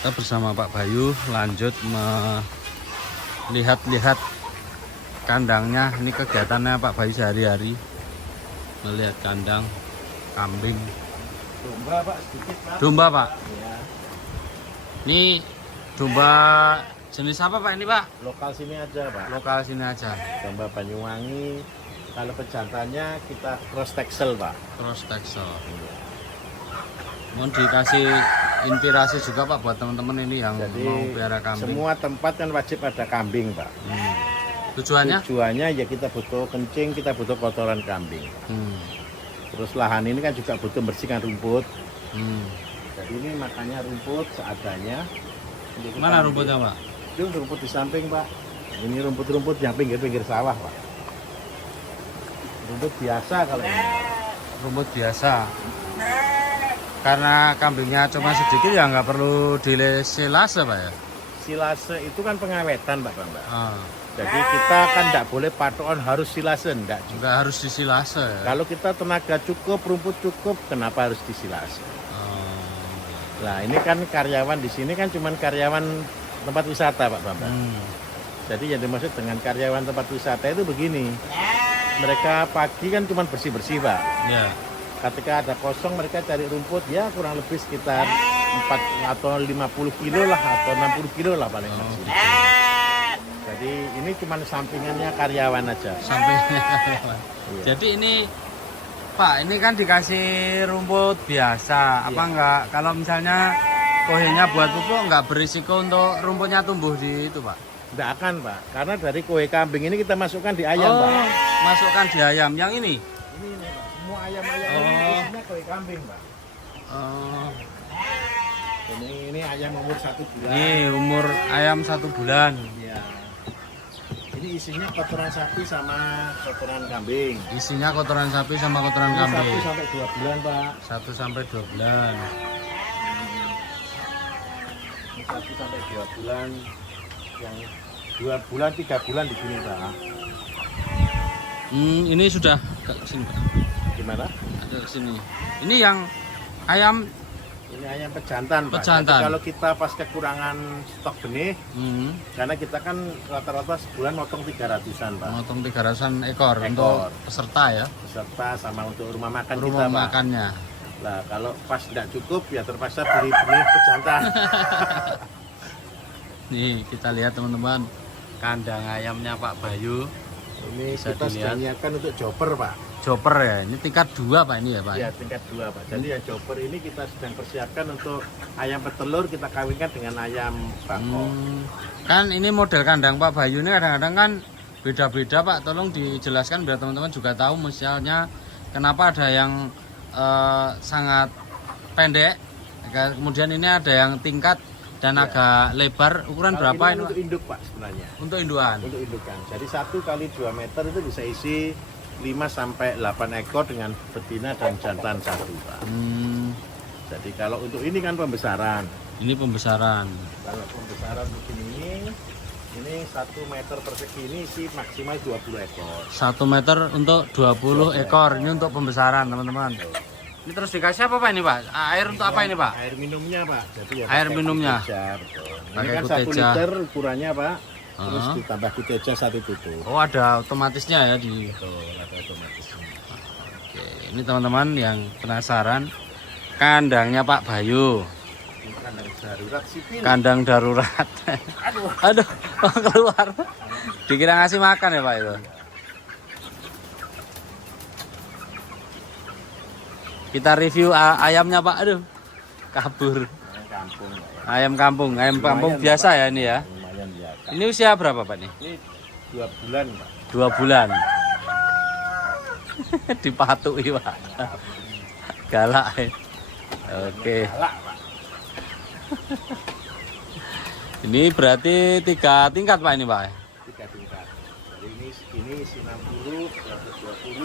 Kita bersama Pak Bayu lanjut melihat-lihat kandangnya. Ini kegiatannya Pak Bayu sehari-hari, melihat kandang kambing. Domba Pak, sedikit Pak. Domba Pak. Ya. Ini domba jenis apa Pak ini Pak? Lokal sini aja Pak. Lokal sini aja. Domba Banyuwangi. Kalau pejantannya kita cross texel Pak. Cross Texel. Mohon dikasih inspirasi juga Pak buat teman-teman ini yang Jadi mau pelihara kambing. semua tempat kan wajib ada kambing Pak. Tujuannya? Tujuannya ya kita butuh kencing, kita butuh kotoran kambing. Terus lahan ini kan juga butuh membersihkan rumput. Jadi ini makanya rumput seadanya. Mana rumputnya Pak? Itu rumput di samping Pak. Ini rumput-rumput yang pinggir-pinggir sawah Pak. Rumput biasa kalau ini. Rumput biasa. Karena kambingnya cuma sedikit ya nggak perlu disilase Pak ya? Silase itu kan pengawetan Pak Bambang. Ah, Jadi kita kan tidak boleh patokan harus silase, enggak. nggak harus disilase ya? Kalau kita tenaga cukup, rumput cukup, kenapa harus disilase? Ah, Nah ini kan karyawan di sini kan cuma karyawan tempat wisata Pak Bambang. Jadi yang dimaksud dengan karyawan tempat wisata itu begini. Mereka pagi kan cuma bersih-bersih Pak. ya. Ketika ada kosong mereka cari rumput ya kurang lebih sekitar 4 atau 50 kilo lah atau 60 kilo lah paling maksimal. Jadi ini cuma sampingannya karyawan aja. Sampingnya. Iya. Jadi ini Pak, ini kan dikasih rumput biasa. Apa enggak? Kalau misalnya kohenya buat pupuk enggak berisiko untuk rumputnya tumbuh di itu Pak? Tidak akan Pak, karena dari kue kambing ini kita masukkan di ayam Pak. Masukkan di ayam. Yang ini? Ini Pak, semua ayam-ayam ini isinya kue kambing Pak. Oh. Ini ayam umur 1 bulan. Ini umur ayam 1 bulan. Iya. Ini isinya kotoran sapi sama kotoran kambing. Isinya kotoran sapi sama kotoran Ini kambing. 1 sampai 2 bulan Pak. 1 sampai 2 bulan. Ini 1 sampai 2 bulan. Yang 2 bulan 3 bulan di sini Pak. Ini sudah ke sini Pak. Gimana? Ada ke sini. Ini yang ayam. Ini ayam pejantan Pak. Pejantan. Jadi kalau kita pas kekurangan stok benih, karena kita kan rata-rata sebulan motong 300-an Pak. Motong 300-an ekor Ekor. untuk peserta ya. Beserta sama untuk rumah makan Rumah kita Pak. makannya. Nah kalau pas tidak cukup ya terpaksa beli benih pejantan. Nih kita lihat teman-teman kandang ayamnya Pak Bayu. Ini Bisa kita dilihat. sedang menyiapkan untuk chopper Pak. Chopper ya. Ini tingkat 2 Pak ini ya Pak. Ya tingkat 2 Pak. Jadi yang chopper ini kita sedang persiapkan untuk ayam petelur kita kawinkan dengan ayam bangkok. Kan ini model kandang Pak Bayu ini kadang-kadang kan beda-beda Pak. Tolong dijelaskan biar teman-teman juga tahu misalnya kenapa ada yang sangat pendek, kemudian ini ada yang tingkat dan Ya. agak lebar. Ukuran Kalau berapa ini ini untuk Pak? induk Pak sebenarnya. Untuk induan. Untuk indukan. Jadi 1 kali 2 meter itu bisa isi 5 sampai 8 ekor dengan betina dan jantan 1 Pak. Jadi kalau untuk ini kan pembesaran. Ini pembesaran. Kalau pembesaran begini ini 1 meter persegi ini isi maksimal 20 ekor. 1 meter untuk 20 ekor. Ini untuk pembesaran teman-teman. Ini terus dikasih apa Pak ini Pak? Air untuk apa ini Pak? Air minumnya Pak. Jadi ya Air pakai minumnya. Kuteja, betul. Ini Pakai kan Kuteja. 1 liter ukurannya Pak. Terus Ah. ditambah kuteja 1 tutup. Oh ada otomatisnya ya di. Betul, ada otomatisnya. Oke, ini teman-teman yang penasaran kandangnya Pak Bayu. Ini kandang darurat sipil. Kandang darurat. Aduh. Aduh, mau keluar. Dikira ngasih makan ya Pak itu. Kita review ayamnya Pak. Aduh, kabur. Ayam kampung. Pak, ya. Ayam kampung, ayam kampung Lumayan, biasa Pak. ya ini ya. Lumayan ya. Kak. Ini usia berapa Pak nih? Ini 2 bulan Pak. 2 bulan. Dipatuhi Pak. Galak. Oke. Galak Pak. Ini berarti 3 tingkat Pak ini Pak. 3 tingkat. Jadi ini isi 60,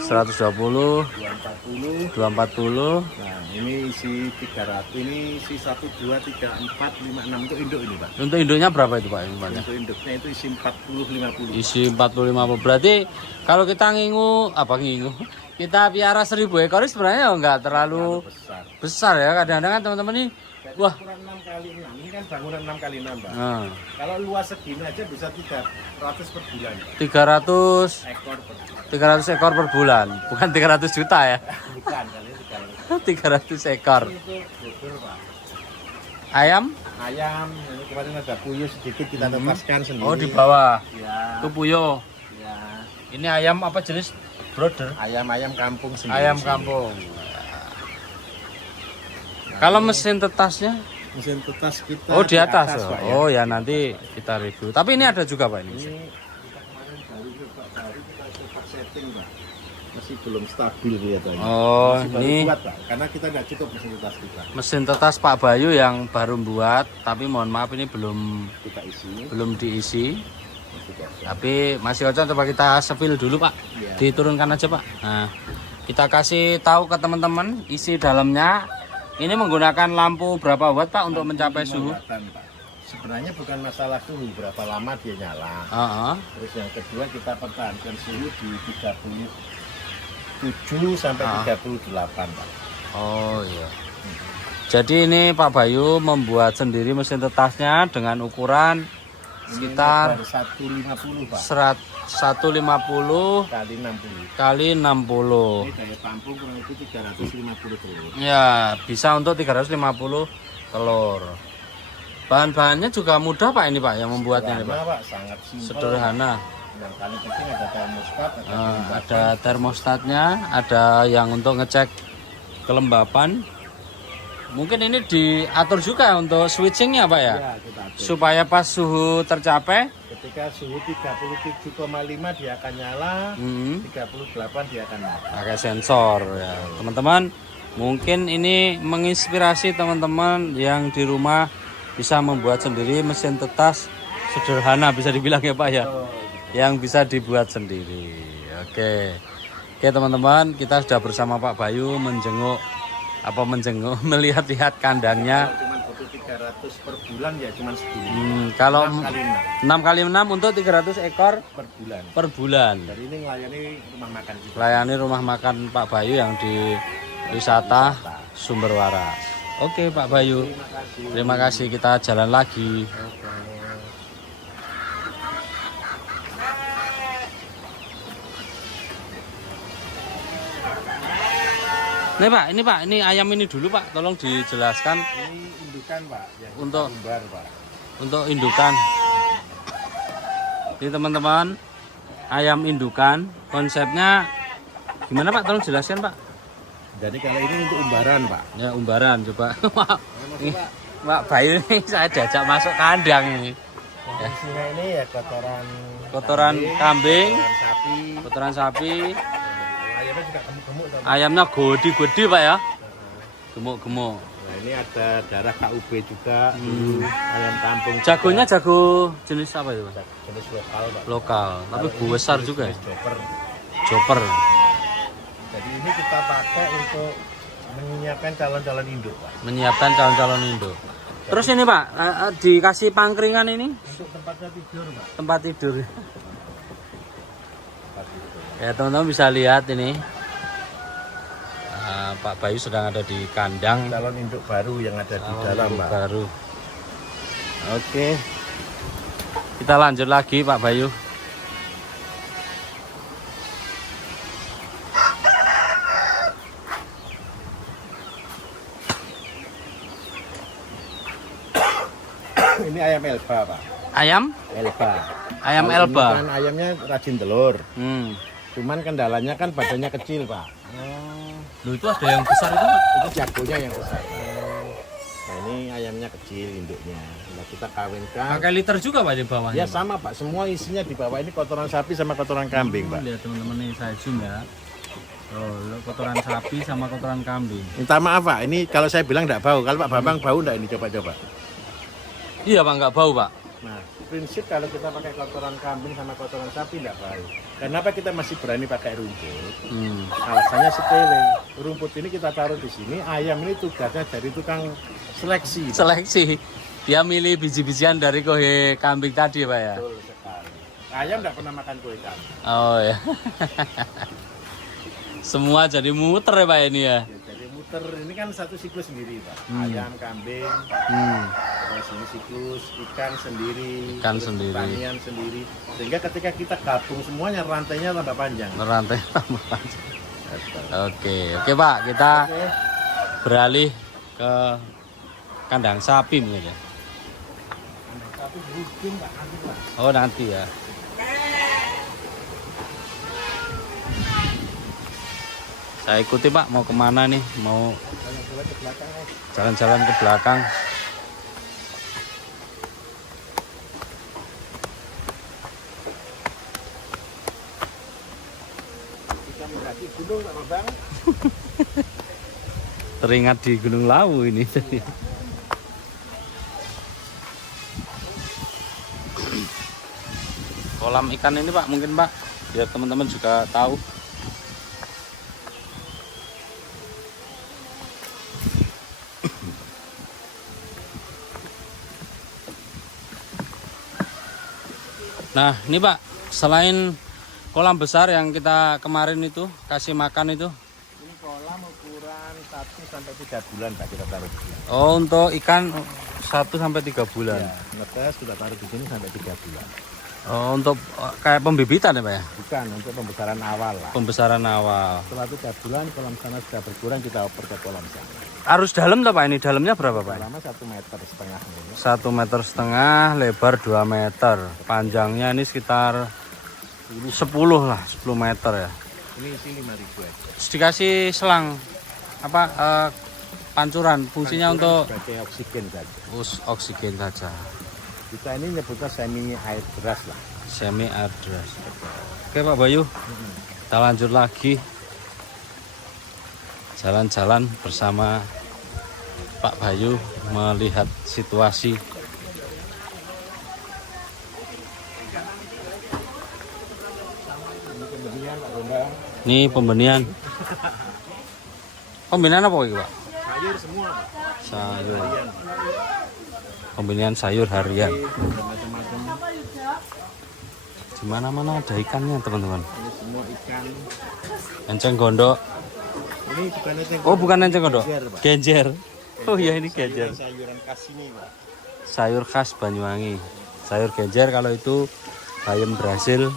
120, 120, 240. 240. Nah, ini isi 300. Ini isi 1 2 3 4 5 6 untuk induk ini, Pak. Untuk induknya berapa itu Pak? Ini, Pak? Untuk induknya itu isi 40 50. Isi 45. Berarti kalau kita ngingu, kita piara 1000 ekor sebenarnya enggak terlalu Besar. besar ya. Kadang-kadang kan teman-teman ini, wah Ukuran 6 kali 6 ini kan bangunan 6x6 Pak. Nah, Kalau luas segini aja bisa 300 per bulan. Pak. 300 Ekor per bulan. 300 ekor per bulan, bukan 300 juta ya. Bukan kali ini 300. 300 ekor. Itu betul Pak. Ayam? Ayam, ini kemarin ada puyuh sedikit kita tetaskan sendiri. Oh, di bawah. Ya. Itu puyuh. Ya. Ini ayam apa jenis? Brooder. Ayam-ayam kampung sendiri. Ayam sini. kampung. Nah, Kalau ini mesin tetasnya? mesin tetas kita Oh, di atas. Pak, ya. Oh, ya nanti kita review. Tapi ini ada juga Pak ini. Ini kita kemarin baru kita coba setting Pak. Masih belum stabil kelihatannya. Oh, Masih baru ini buat Pak, karena kita nggak cukup mesin tetas kita. mesin tetas Pak Bayu yang baru buat, tapi mohon maaf ini Kita isi. belum diisi. Masih kosong. Tapi masih kocok, coba kita sepil dulu Pak. Iya. Diturunkan aja Pak. Nah, kita kasih tahu ke teman-teman isi dalamnya. Ini menggunakan lampu berapa watt Pak untuk mencapai suhu? 5 Watt, Pak. Sebenarnya bukan masalah suhu berapa lama dia nyala. Terus yang kedua kita pertahankan suhu di 37 sampai 38 Pak. Oh iya. Jadi ini Pak Bayu membuat sendiri mesin tetasnya dengan ukuran sekitar Ini 150 Pak. 150 Kali 60. kali 60. Ini daya tampung kurang lebih 350 telur. Ya, bisa untuk 350 telur. Bahan-bahannya juga mudah Pak ini Pak yang membuatnya ini Pak. Sederhana, Pak, sangat simpel. Sederhana. Yang paling penting ada termostat, Ada termostatnya, ada yang untuk ngecek kelembapan. Mungkin ini diatur juga untuk switchingnya Pak ya, Ya, kita atur. supaya pas suhu tercapai. Ketika suhu 37,5 dia akan nyala, 38 dia akan nyala. Pakai sensor ya teman-teman. Mungkin ini menginspirasi teman-teman yang di rumah bisa membuat sendiri mesin tetas sederhana, bisa dibilang ya Pak ya, yang bisa dibuat sendiri. Oke teman-teman, kita sudah bersama Pak Bayu menjenguk melihat-lihat kandangnya. Cuma butuh 300 per bulan ya cuma segini. Kalau 6 6 kali kali 6 6 untuk 300 ekor per bulan. per bulan. Dari ini melayani rumah makan kita. Layani rumah makan Pak Bayu yang di wisata Sumber Waras. Oke Pak Bayu, terima kasih, kita jalan lagi. Ini Pak, ini ayam ini dulu Pak, tolong dijelaskan Ini indukan Pak, yang kita Untuk- umbar Pak. untuk indukan. Ini teman-teman, ayam indukan, konsepnya gimana Pak? Tolong jelaskan Pak. Jadi kalau ini untuk umbaran Pak. Ya umbaran coba. Masuk, Pak. Pak Bayu ini saya diajak masuk kandang ini. Isinya ini ya Kotoran kambing, kotoran sapi. kotoran sapi, Ayamnya juga gemuk-gemuk. Pak. ayamnya gede-gede Pak ya. Gemuk-gemuk. Nah ini ada darah KUB juga. Ayam kampung. Jagonya jago jenis apa itu Pak? Jenis lokal Pak. Lokal, tapi besar juga ya. Chopper. Chopper. Jadi ini kita pakai untuk menyiapkan calon-calon induk Pak. Menyiapkan calon-calon induk. Terus ini Pak, dikasih pangkringan ini Untuk tempatnya tidur Pak. tempat tidur. Tempat tidur. Ya teman-teman bisa lihat ini. Pak Bayu sedang ada di kandang Calon induk baru yang ada di dalam Pak. baru. Oke. Kita lanjut lagi Pak Bayu. Ini ayam Elba Pak. Ayam? Elba. Ayam Kalau ini Elba. kan ayamnya rajin telur. Cuman kendalanya kan badannya kecil Pak. Loh itu ada yang besar itu Pak? Itu jagonya yang besar. Nah ini ayamnya kecil induknya. Nah kita kawinkan. Pakai liter juga Pak di bawahnya? Ya sama Pak. Semua isinya di bawah ini kotoran sapi sama kotoran kambing Pak. Lihat teman-teman ini saya zoom ya. Oh, kotoran sapi sama kotoran kambing. Minta maaf Pak. Ini kalau saya bilang enggak bau. Kalau Pak Bambang bau enggak ini coba-coba. Iya Pak, nggak bau Pak. Nah, prinsip kalau kita pakai kotoran kambing sama kotoran sapi enggak bau. Kenapa kita masih berani pakai rumput? Alasannya sepele. Rumput ini kita taruh di sini, ayam ini tugasnya dari tukang seleksi. Pak. Seleksi. Dia milih biji-bijian dari kohe kambing tadi Pak ya. Betul sekali. Ayam enggak pernah makan kue kambing. Oh ya. Semua jadi muter ya Pak ini ya. Ya, jadi muter ini kan satu siklus sendiri Pak. Ayam, kambing, sini siklus, ikan sendiri, Ikan terus sendiri. pertanian sendiri. Sehingga ketika kita gabung semuanya rantainya tambah panjang. Rantai tambah panjang. Oke Pak, kita Oke. beralih ke kandang sapi mungkin ya. Tapi booking Pak nanti Pak. Oh nanti ya. Saya ikuti Pak, mau kemana nih? Mau Jalan-jalan ke belakang ya. jalan-jalan ke belakang. Kita mendaki gunung Pak Bang. Teringat di Gunung Lawu ini. Kolam ikan ini Pak, mungkin Pak, biar teman-teman juga tahu. Nah, ini Pak, selain kolam besar yang kita kemarin itu kasih makan itu, Ini kolam ukuran 1 sampai 3 bulan Pak kita taruh di sini. oh untuk ikan 1 sampai 3 bulan. Ya, netes sudah taruh di sini sampai 3 bulan. Oh, untuk kayak pembibitan ya Pak ya? Bukan untuk pembesaran awal lah. Pembesaran awal. Setelah 3 bulan kolam sana sudah berkurang kita oper ke kolam sana. Arus dalam tuh Pak, ini dalamnya berapa Pak? Lama 1,5 meter ini. 1,5 meter, lebar 2 meter. Panjangnya ini sekitar 10 lah, 10 meter ya. Ini isi 5.000 aja. Terus dikasih selang apa pancuran, fungsinya untuk sebagai oksigen saja. oksigen saja. Kita ini nyebutnya semi air beras lah. Semi air beras. Oke Pak Bayu, kita lanjut lagi jalan-jalan bersama Pak Bayu melihat situasi. Ini pembenihan Pak Bambang. Ini pembenihan. Pembenihan apa ini Pak? Sayur semua Pak. Sayur. Pembenihan sayur harian. Ada macam-macam. Di mana-mana ada ikannya teman-teman. Ini semua ikan. Enceng gondok. Ini bukan enceng. Oh bukan enceng gondok. Genjer, Pak. Genjer. Oh iya ini genjer. Sayuran khas ini Pak. Sayur khas Banyuwangi. Sayur genjer, kalau itu bayam Brasil.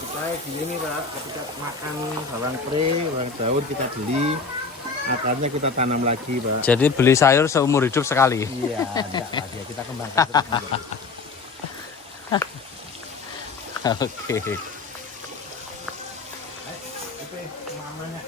Kita gini Pak, ketika makan bawang pre, bawang daun kita beli, akarnya kita tanam lagi Pak. Jadi beli sayur seumur hidup sekali. Iya, enggak lah dia kita kembangkan terus. Oke. Itu mamanya.